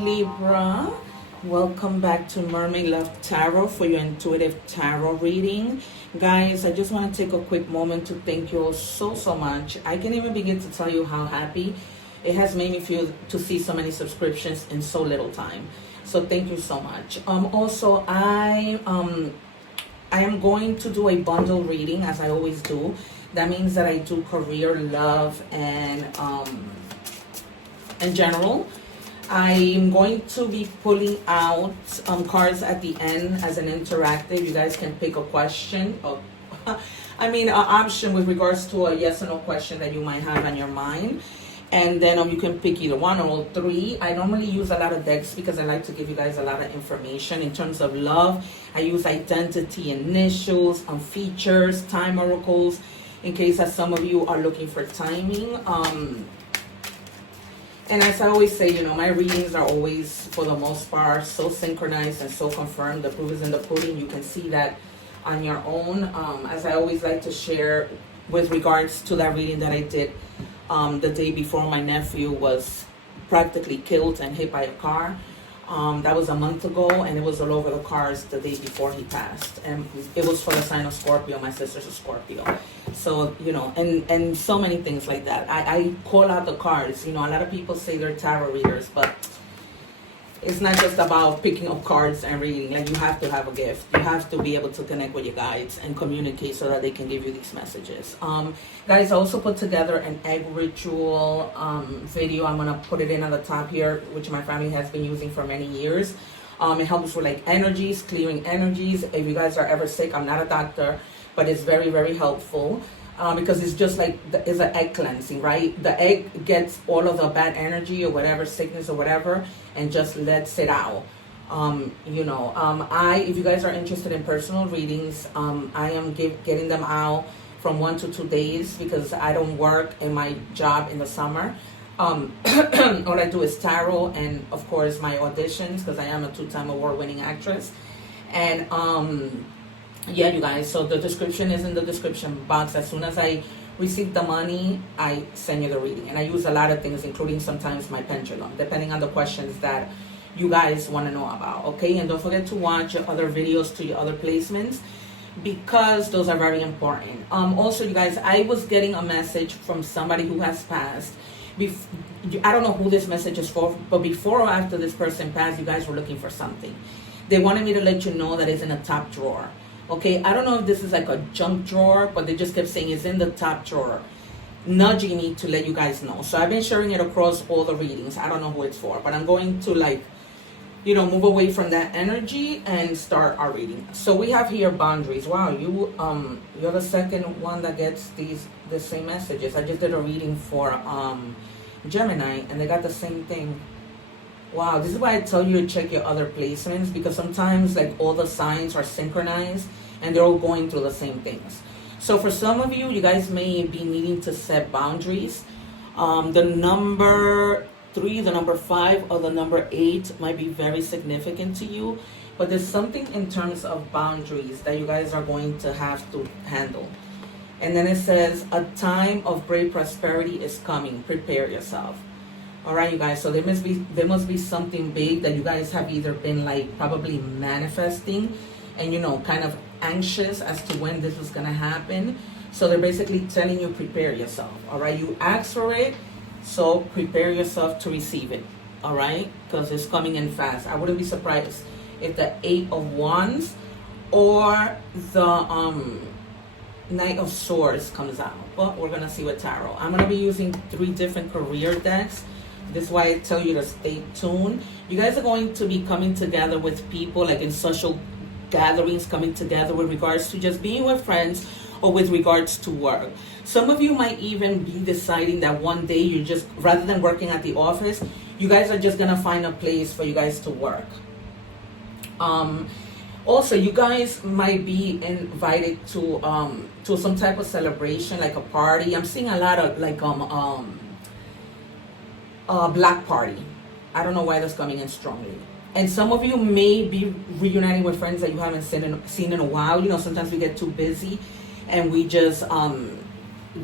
Libra. Welcome back to Mermaid Love Tarot for your intuitive tarot reading. Guys, I just want to take a quick moment to thank you all so much. I can't even begin to tell you how happy it has made me feel to see so many subscriptions in so little time. So thank you so much. Also, I am going to do a bundle reading, as I always do. That means that I do career, love, and in general. I'm going to be pulling out cards at the end as an interactive. You guys can pick a question, an option with regards to a yes or no question that you might have on your mind. And then you can pick either one or all three. I normally use a lot of decks because I like to give you guys a lot of information. In terms of love, I use identity, initials, features, time oracles, in case that some of you are looking for timing. And as I always say, you know, my readings are always, for the most part, so synchronized and so confirmed. The proof is in the pudding. You can see that on your own. As I always like to share with regards to that reading that I did the day before my nephew was practically killed and hit by a car. That was a month ago, and it was all over the cars the day before he passed. And it was for the sign of Scorpio. My sister's a Scorpio. So, you know, and so many things like that. I call out the cards. You know, a lot of people say they're tarot readers, but it's not just about picking up cards and reading. Like, you have to have a gift. You have to be able to connect with your guides and communicate so that they can give you these messages. Guys, I also put together an egg ritual video. I'm going to put it in at the top here, which my family has been using for many years. It helps with like energies, clearing energies. If you guys are ever sick, I'm not a doctor, but it's very helpful. Because it's just like, it's an egg cleansing, right? The egg gets all of the bad energy or whatever, sickness or whatever, and just lets it out. If you guys are interested in personal readings, I am getting them out from 1 to 2 days because I don't work in my job in the summer. All I do is tarot and, of course, my auditions, because I am a 2-time award-winning actress. And yeah, you guys, so the description is in the description box. As soon as I receive the money, I send you the reading. And I use a lot of things, including sometimes my pendulum, depending on the questions that you guys want to know about, okay? And don't forget to watch your other videos to your other placements, because those are very important. Also, you guys, I was getting a message from somebody who has passed. I don't know who this message is for, but before or after this person passed, you guys were looking for something. They wanted me to let you know that it's in a top drawer. Okay, I don't know if this is like a junk drawer, but they just kept saying it's in the top drawer, nudging me to let you guys know. So I've been sharing it across all the readings. I don't know who it's for, but I'm going to, like, you know, move away from that energy and start our reading. So we have here boundaries. Wow, you're the second one that gets the same messages. I just did a reading for Gemini, and they got the same thing. Wow, this is why I tell you to check your other placements, because sometimes like all the signs are synchronized and they're all going through the same things. So for some of you, you guys may be needing to set boundaries. The number 3, the number 5, or the number 8 might be very significant to you, but there's something in terms of boundaries that you guys are going to have to handle. And then it says, a time of great prosperity is coming. Prepare yourself. All right, you guys, so there must be something big that you guys have either been like probably manifesting and, you know, kind of anxious as to when this is going to happen. So they're basically telling you, prepare yourself. All right, you asked for it, so prepare yourself to receive it. All right, because it's coming in fast. I wouldn't be surprised if the 8 of Wands or the Knight of Swords comes out. But we're going to see with tarot. I'm going to be using 3 different career decks. This is why I tell you to stay tuned. You guys are going to be coming together with people, like in social gatherings, coming together with regards to just being with friends or with regards to work. Some of you might even be deciding that one day you're just, rather than working at the office, you guys are just going to find a place for you guys to work. Also, you guys might be invited to some type of celebration, like a party. I'm seeing a lot of like black party. I don't know why that's coming in strongly. And some of you may be reuniting with friends that you haven't seen in a while. You know, sometimes we get too busy and we just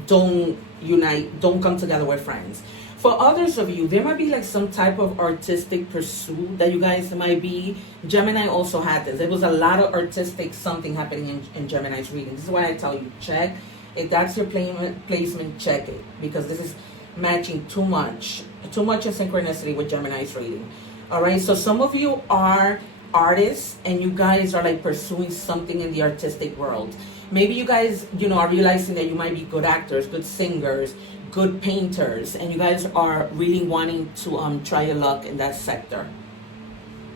don't unite, don't come together with friends. For others of you, there might be like some type of artistic pursuit that you guys might be. Gemini also had this. There was a lot of artistic something happening in Gemini's reading. This is why I tell you, check. If that's your placement, check it. Because this is matching too much in synchronicity with Gemini's reading. All right, so some of you are artists and you guys are like pursuing something in the artistic world. Maybe you guys, are realizing that you might be good actors, good singers, good painters, and you guys are really wanting to try your luck in that sector.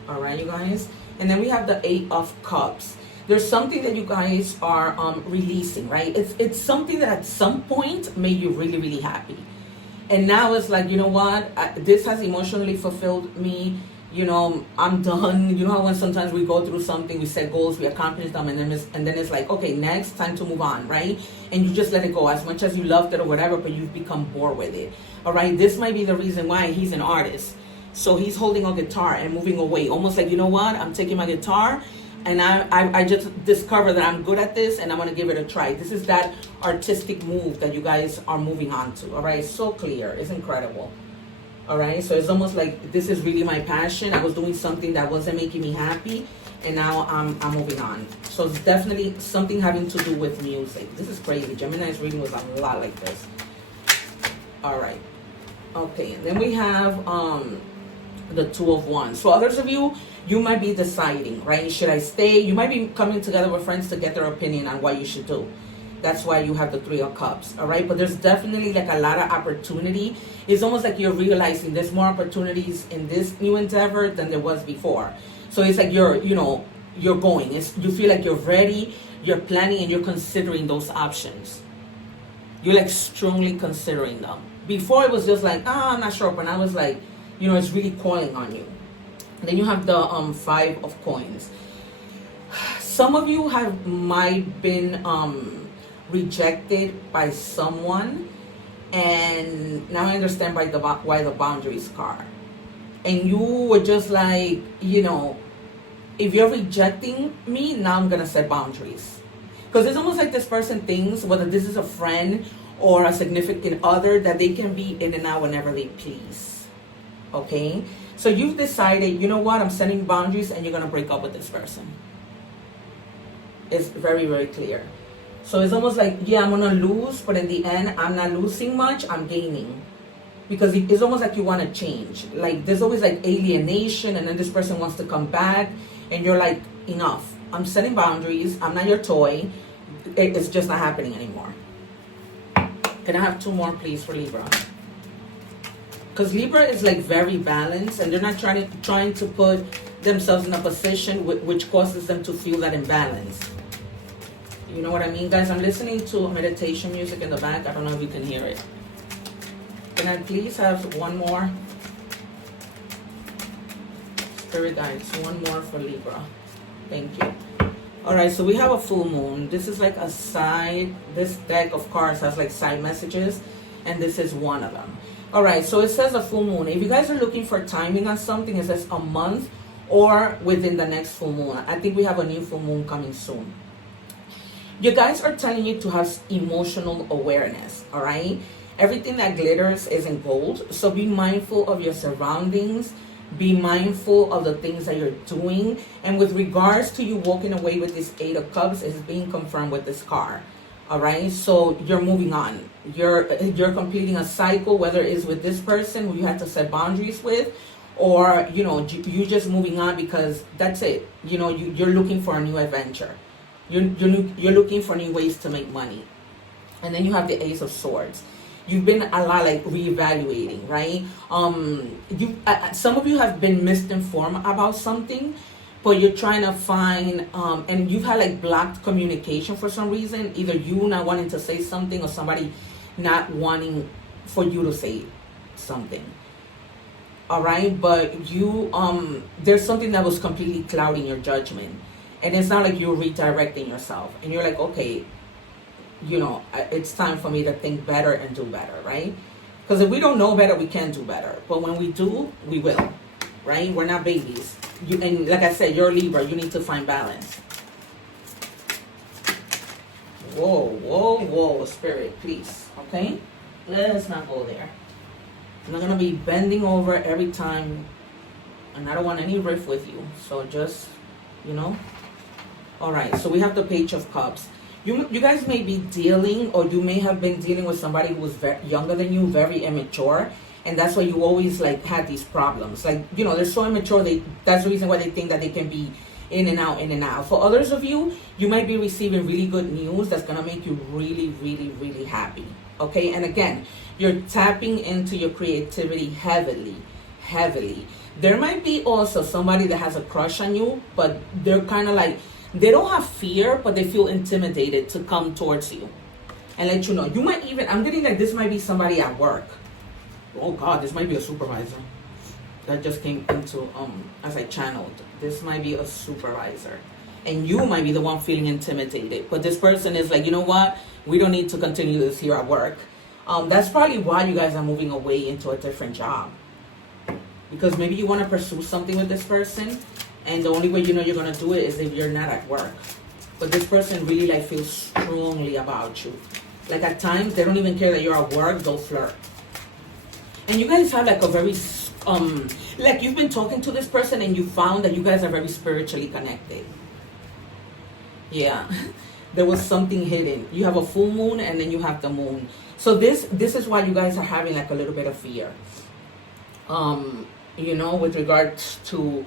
All right, you guys. And then we have the 8 of Cups. There's something that you guys are releasing, right? It's something that at some point made you really, really happy. And now it's like, you know what? This has emotionally fulfilled me. I'm done. You know how when sometimes we go through something, we set goals, we accomplish them, and then it's like, okay, next, time to move on, right? And you just let it go as much as you loved it or whatever, but you've become bored with it. All right, this might be the reason why he's an artist. So he's holding a guitar and moving away, almost like, you know what? I'm taking my guitar, and I just discovered that I'm good at this, and I'm gonna give it a try. This is that artistic move that you guys are moving on to. All right, it's so clear. It's incredible. All right, so it's almost like this is really my passion. I was doing something that wasn't making me happy, and now I'm moving on. So it's definitely something having to do with music. This is crazy. Gemini's reading was a lot like this. All right. Okay, and then we have the 2 of Wands. So others of you, you might be deciding, right? Should I stay? You might be coming together with friends to get their opinion on what you should do. That's why you have the 3 of Cups, all right? But there's definitely like a lot of opportunity. It's almost like you're realizing there's more opportunities in this new endeavor than there was before. So it's like you're going. You feel like you're ready, you're planning, and you're considering those options. You're like strongly considering them. Before it was just like, I'm not sure. But now it's like, it's really calling on you. And then you have the 5 of Coins. Some of you might been rejected by someone, and now I understand why the boundaries card. And you were just like, if you're rejecting me, now I'm gonna set boundaries. Because it's almost like this person thinks, whether this is a friend or a significant other, that they can be in and out whenever they please. Okay, so you've decided, you know what, I'm setting boundaries, and you're gonna break up with this person. It's very, very clear. So it's almost like, yeah, I'm going to lose, but in the end, I'm not losing much, I'm gaining. Because it's almost like you want to change. Like, there's always like alienation, and then this person wants to come back, and you're like, enough. I'm setting boundaries, I'm not your toy, it's just not happening anymore. Can I have 2 more, please, for Libra? Because Libra is like very balanced, and they're not trying to put themselves in a position which causes them to feel that imbalance. You know what I mean, guys? I'm listening to meditation music in the back. I don't know if you can hear it. Can I please have 1 more? Spirit guides, 1 more for Libra. Thank you. All right, so we have a full moon. This is like a side. This deck of cards has like side messages, and this is one of them. All right, so it says a full moon. If you guys are looking for timing on something, it says a month or within the next full moon. I think we have a new full moon coming soon. You guys are telling you to have emotional awareness, all right? Everything that glitters isn't gold, so be mindful of your surroundings. Be mindful of the things that you're doing. And with regards to you walking away with this 8 of Cups, is being confirmed with this card, all right? So you're moving on. You're completing a cycle, whether it's with this person who you have to set boundaries with, or, you're just moving on because that's it. You're looking for a new adventure. You're looking for new ways to make money. And then you have the Ace of Swords. You've been a lot like reevaluating, right? Some of you have been misinformed about something, but you're trying to find, and you've had like blocked communication for some reason. Either you not wanting to say something or somebody not wanting for you to say something. All right, but there's something that was completely clouding your judgment. And it's not like you're redirecting yourself. And you're like, okay, it's time for me to think better and do better, right? Because if we don't know better, we can do better. But when we do, we will, right? We're not babies. And like I said, you're Libra. You need to find balance. Whoa, Spirit, please. Okay? Let's not go there. I'm not gonna be bending over every time, and I don't want any riff with you. So just, you know. All right, so we have the Page of Cups. You guys may be dealing, or you may have been dealing with somebody who was very younger than you, very immature, and that's why you always like had these problems. Like, you know, they're so immature, that's the reason why they think that they can be in and out, in and out. For others of you, you might be receiving really good news that's gonna make you really, really, really happy. Okay, and again, you're tapping into your creativity heavily, heavily. There might be also somebody that has a crush on you, but they're kind of like, they don't have fear, but they feel intimidated to come towards you and let you know. You might even, I'm getting that this might be somebody at work. Oh God, this might be a supervisor. That just came into, as I channeled. This might be a supervisor. And you might be the one feeling intimidated. But this person is like, you know what? We don't need to continue this here at work. That's probably why you guys are moving away into a different job. Because maybe you want to pursue something with this person, and the only way you know you're going to do it is if you're not at work. But this person really like feels strongly about you. Like at times, they don't even care that you're at work, they'll flirt. And you guys have like a very, like you've been talking to this person and you found that you guys are very spiritually connected. Yeah, there was something hidden. You have a full moon and then you have the moon. So this is why you guys are having like a little bit of fear. You know, with regards to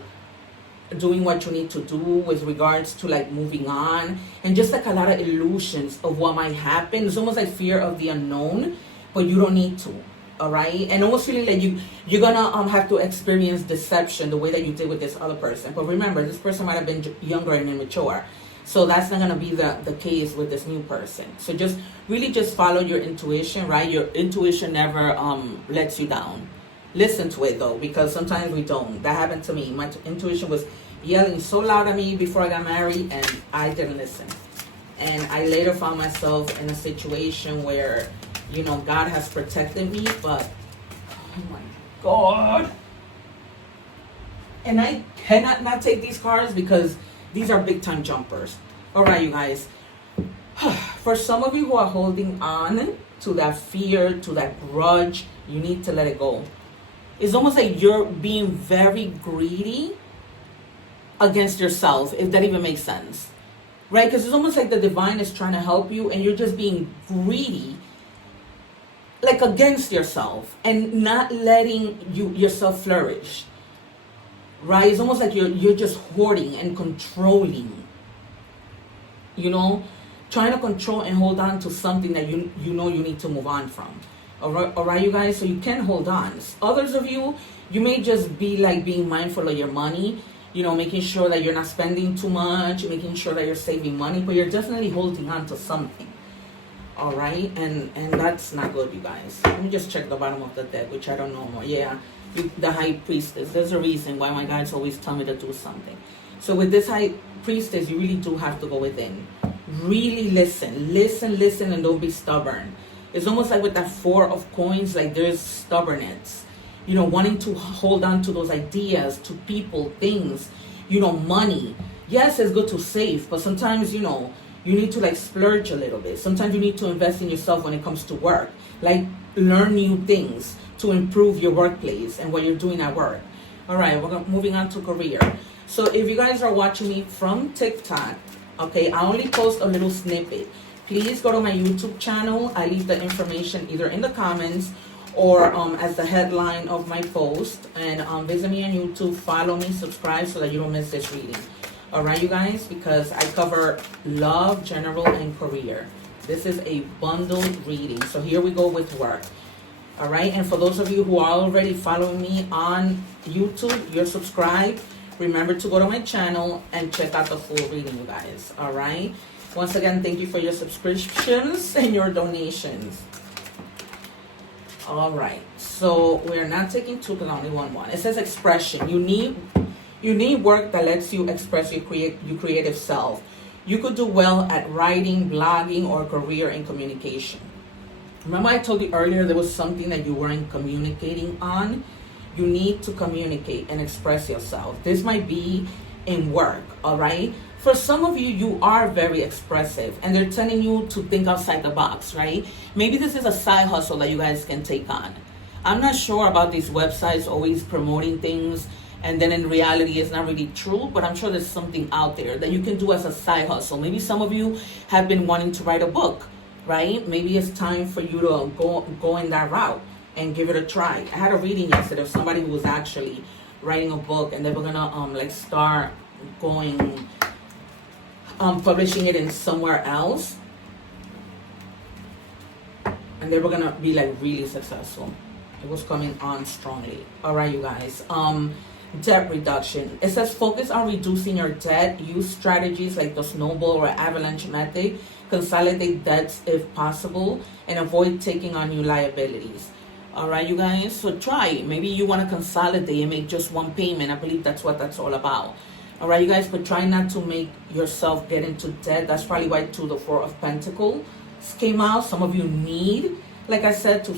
doing what you need to do, with regards to like moving on, and just like a lot of illusions of what might happen. It's almost like fear of the unknown, but you don't need to. All right, and almost feeling like you're gonna have to experience deception the way that you did with this other person. But remember, this person might have been younger and immature, so that's not gonna be the case with this new person. So just really just follow your intuition, right? Your intuition never lets you down. Listen to it though, because sometimes we don't. That happened to me. My intuition was yelling so loud at me before I got married, and I didn't listen. And I later found myself in a situation where, you know, God has protected me, but oh my God. And I cannot not take these cards because these are big time jumpers. All right, you guys. For some of you who are holding on to that fear, to that grudge, you need to let it go. It's almost like you're being very greedy against yourself, if that even makes sense. Right? Because it's almost like the divine is trying to help you and you're just being greedy, like against yourself, and not letting yourself flourish. Right? It's almost like you're just hoarding and controlling. You know? Trying to control and hold on to something that you know you need to move on from. All right, you guys? So you can hold on. Others of you, you may just be like being mindful of your money, you know, making sure that you're not spending too much, making sure that you're saving money, but you're definitely holding on to something. All right, and that's not good, you guys. Let me just check the bottom of the deck, which I don't know. Yeah, the High Priestess. There's a reason why my guides always tell me to do something. So with this High Priestess, you really do have to go within. Really listen, and don't be stubborn. It's almost like with that Four of Coins, like there's stubbornness, you know, wanting to hold on to those ideas, to people, things, you know, money. Yes, it's good to save, but sometimes, you know, you need to like splurge a little bit. Sometimes you need to invest in yourself when it comes to work, like learn new things to improve your workplace and what you're doing at work. All right, we're moving on to career. So if you guys are watching me from TikTok, okay, I only post a little snippet. Please go to my YouTube channel. I leave the information either in the comments or as the headline of my post. And visit me on YouTube, follow me, subscribe so that you don't miss this reading. All right, you guys, because I cover love, general, and career. This is a bundled reading. So here we go with work. All right, and for those of you who are already following me on YouTube, you're subscribed. Remember to go to my channel and check out the full reading, you guys. All right. Once again, thank you for your subscriptions and your donations. All right. So we're not taking two because I only want one. It says expression. You need work that lets you express your creative self. You could do well at writing, blogging, or career in communication. Remember I told you earlier there was something that you weren't communicating on? You need to communicate and express yourself. This might be in work, all right? For some of you, you are very expressive and they're telling you to think outside the box, right? Maybe this is a side hustle that you guys can take on. I'm not sure about these websites always promoting things, and then in reality it's not really true, but I'm sure there's something out there that you can do as a side hustle. Maybe some of you have been wanting to write a book, right? Maybe it's time for you to go in that route and give it a try. I had a reading yesterday of somebody who was actually writing a book, and they were gonna like start going publishing it in somewhere else, and they were gonna be like really successful. It was coming on strongly. All right, you guys. Debt reduction. It says focus on reducing your debt. Use strategies like the snowball or avalanche method. Consolidate debts if possible, and avoid taking on new liabilities. All right, you guys. So try it. Maybe you want to consolidate and make just one payment. I believe that's what that's all about. All right, you guys. But try not to make yourself get into debt. That's probably why the 4 of Pentacles came out. Some of you need, like I said, to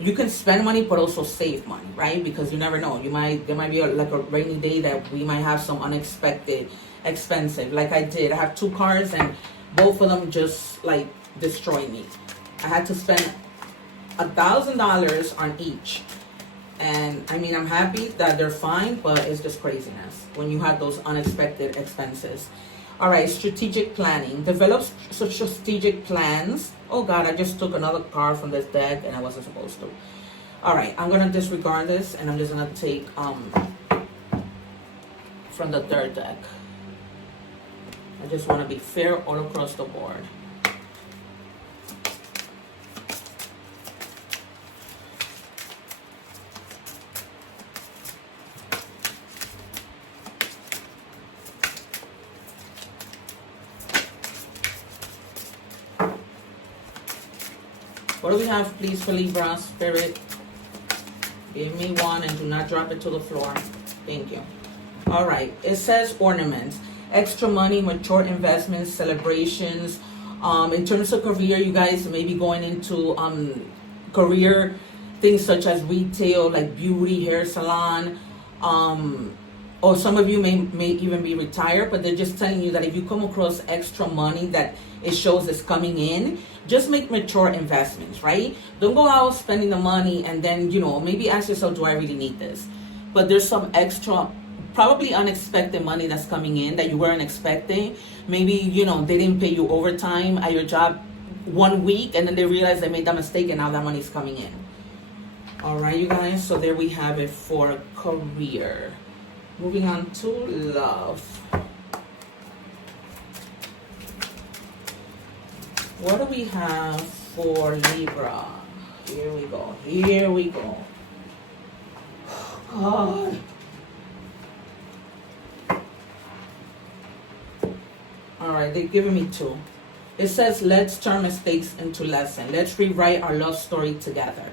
you can spend money but also save money, right? Because you never know. There might be like a rainy day that we might have some unexpected expensive. Like I did. I have 2 cars and both of them just like destroyed me. I had to spend $1,000 on each. And I mean, I'm happy that they're fine, but it's just craziness when you have those unexpected expenses. All right, strategic planning. Develop strategic plans. Oh God, I just took another card from this deck and I wasn't supposed to. All right, I'm gonna disregard this and I'm just gonna take from the 3rd deck. I just want to be fair all across the board. What do we have, please, for Libra? Spirit, give me one and do not drop it to the floor. Thank you. All right. It says ornaments, extra money, mature investments, celebrations. In terms of career, you guys may be going into career things such as retail, like beauty, hair salon. Or some of you may even be retired, but they're just telling you that if you come across extra money that it shows is coming in, just make mature investments, right? Don't go out spending the money and then, maybe ask yourself, do I really need this? But there's some extra, probably unexpected money that's coming in that you weren't expecting. Maybe, they didn't pay you overtime at your job 1 week and then they realized they made that mistake and now that money's coming in. All right, you guys, so there we have it for career. Moving on to love. What do we have for Libra? Here we go. Here we go. God. All right, they're giving me 2. It says, let's turn mistakes into lesson. Let's rewrite our love story together.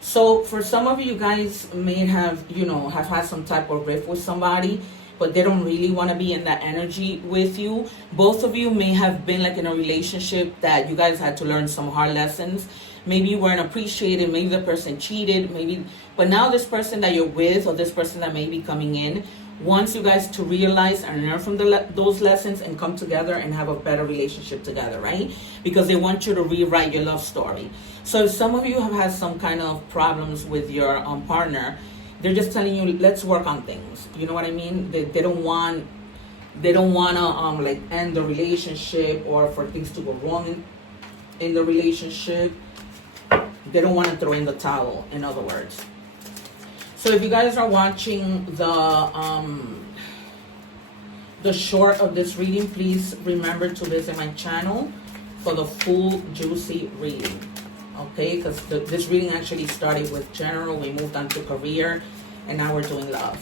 So for some of you guys may have, have had some type of rift with somebody, but they don't really want to be in that energy with you. Both of you may have been like in a relationship that you guys had to learn some hard lessons. Maybe you weren't appreciated. Maybe the person cheated. But now this person that you're with or this person that may be coming in wants you guys to realize and learn from those lessons and come together and have a better relationship together, right? Because they want you to rewrite your love story. So if some of you have had some kind of problems with your partner, they're just telling you, let's work on things. You know what I mean? They don't want to like end the relationship or for things to go wrong in the relationship. They don't want to throw in the towel, in other words. So if you guys are watching the short of this reading, please remember to visit my channel for the full juicy reading. Okay, because this reading actually started with general, we moved on to career, and now we're doing love.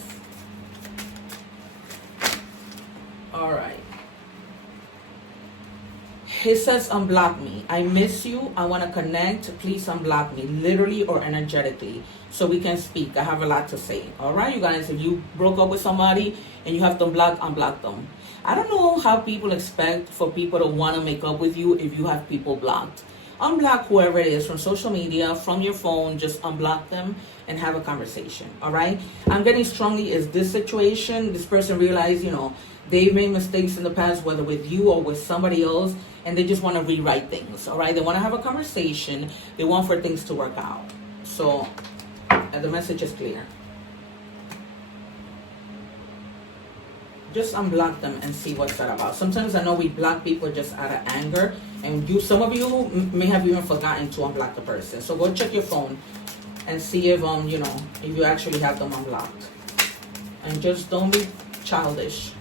All right. It says, unblock me. I miss you. I want to connect. Please unblock me, literally or energetically, so we can speak. I have a lot to say. All right, you guys, if you broke up with somebody and you have to unblock them. I don't know how people expect for people to want to make up with you if you have people blocked. Unblock whoever it is from social media, from your phone. Just unblock them and have a conversation. All right. I'm getting strongly is this situation. This person realized, they've made mistakes in the past, whether with you or with somebody else, and they just want to rewrite things. All right. They want to have a conversation. They want for things to work out. So the message is clear. Just unblock them and see what's that about. Sometimes I know we block people just out of anger, and some of you may have even forgotten to unblock the person. So go check your phone and see if you know, if you actually have them unblocked. And just don't be childish.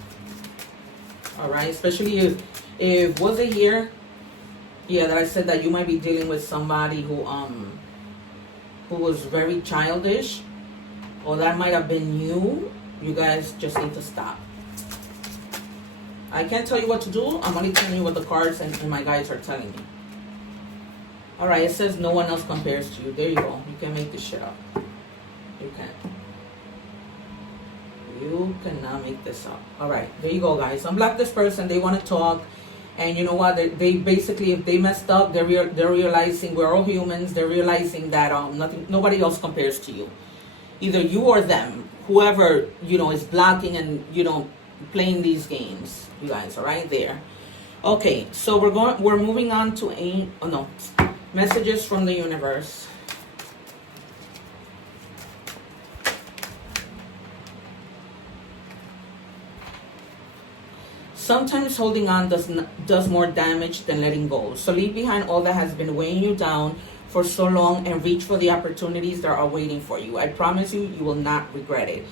All right, especially if was it here? Yeah, that I said that you might be dealing with somebody who was very childish, or that might have been you. You guys just need to stop. I can't tell you what to do. I'm only telling you what the cards and my guides are telling me. All right, it says no one else compares to you. There you go. You can make this shit up. You can. You cannot make this up. All right, there you go, guys. Unblock this person. They want to talk. And you know what? They basically, if they messed up, they're realizing we're all humans. They're realizing that nobody else compares to you. Either you or them. Whoever, you know, is blocking and, you know, playing these games, you guys, all right there. Okay, so we're moving on to messages from the universe. Sometimes holding on does more damage than letting go. So leave behind all that has been weighing you down for so long and reach for the opportunities that are waiting for you. I promise you, you will not regret it.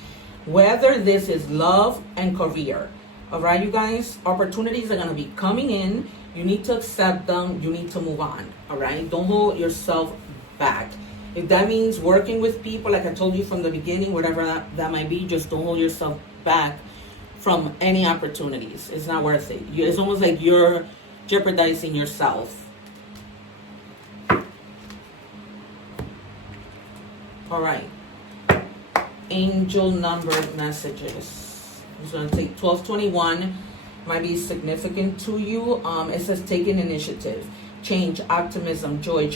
Whether this is love and career, all right, you guys, opportunities are going to be coming in. You need to accept them. You need to move on, all right? Don't hold yourself back. If that means working with people, like I told you from the beginning, whatever that might be, just don't hold yourself back from any opportunities. It's not worth it. It's almost like you're jeopardizing yourself. All right. Angel number messages. I'm just going to take 1221. Might be significant to you. It says taking initiative, change, optimism, joy,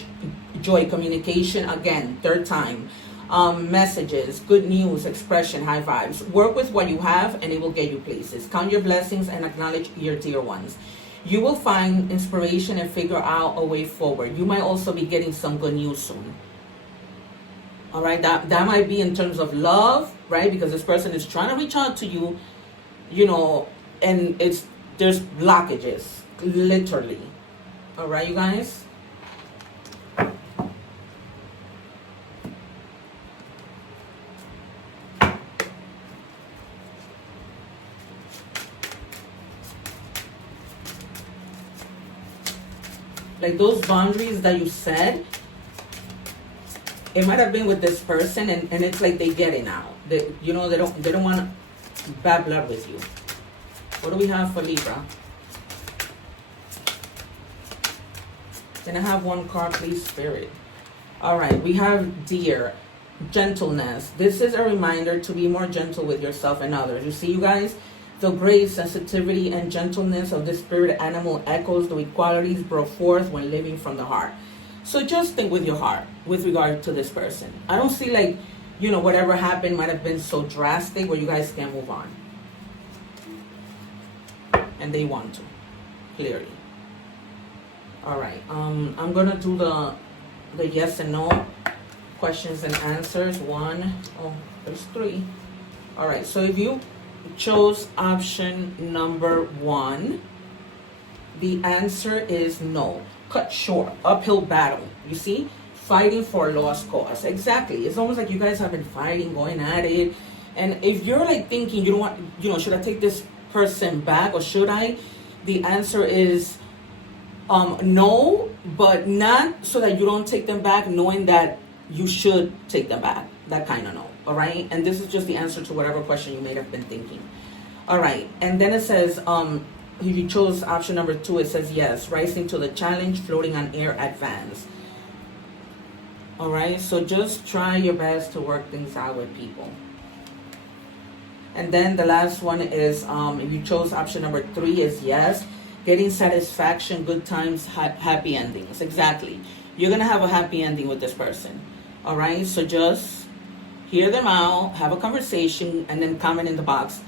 communication. Again, third time. Messages, good news, expression, high vibes. Work with what you have and it will get you places. Count your blessings and acknowledge your dear ones. You will find inspiration and figure out a way forward. You might also be getting some good news soon. All right, that might be in terms of love, right? Because this person is trying to reach out to you, you know, and there's blockages, literally. All right, you guys? Like those boundaries that you said, it might have been with this person, and it's like they get it now. You know, they don't want bad blood with you. What do we have for Libra? Can I have one card, please, Spirit? All right, we have Deer, gentleness. This is a reminder to be more gentle with yourself and others. You see, you guys, the grace, sensitivity, and gentleness of this spirit animal echoes the qualities brought forth when living from the heart. So just think with your heart with regard to this person. I don't see like, you know, whatever happened might have been so drastic where you guys can't move on. And they want to, clearly. All right, I'm going to do the yes and no questions and answers. There's 3. All right, so if you chose option number 1, the answer is no. Cut short, uphill battle. You see, fighting for a lost cause. Exactly. It's almost like you guys have been fighting, going at it. And if you're like thinking, you don't want, you know, should I take this person back or should I? The answer is no, but not so that you don't take them back, knowing that you should take them back. That kind of no. All right. And this is just the answer to whatever question you may have been thinking. All right. And then it says, if you chose option number 2, it says yes, rising to the challenge, floating on air, advance. All right, so just try your best to work things out with people. And then the last one is, if you chose option number 3, is yes, getting satisfaction, good times, happy endings. Exactly. You're going to have a happy ending with this person. All right, so just hear them out, have a conversation, and then comment in the box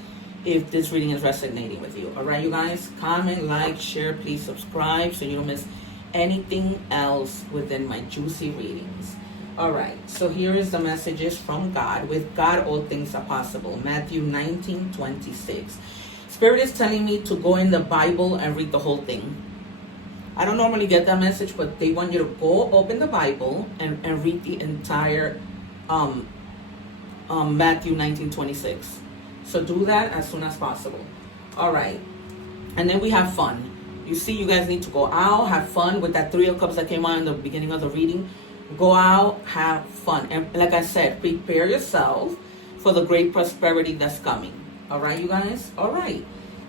if this reading is resonating with you. All right, you guys, comment, like, share, please subscribe so you don't miss anything else within my juicy readings. All right, so here is the messages from God. With God, all things are possible. Matthew 19:26. Spirit is telling me to go in the Bible and read the whole thing. I don't normally get that message, but they want you to go open the Bible and read the entire Matthew 19:26. So do that as soon as possible. All right, and then we have fun. You see, you guys need to go out, have fun with that 3 of Cups that came on in the beginning of the reading. Go out, have fun. And like I said, prepare yourself for the great prosperity that's coming. All right, you guys? All right.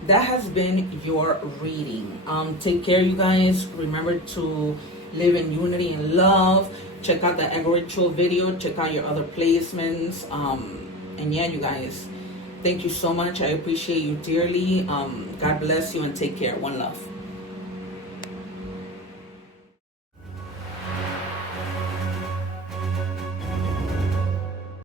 That has been your reading. Take care, you guys. Remember to live in unity and love. Check out the ego ritual video. Check out your other placements. And yeah, you guys, thank you so much. I appreciate you dearly. God bless you and take care. One love.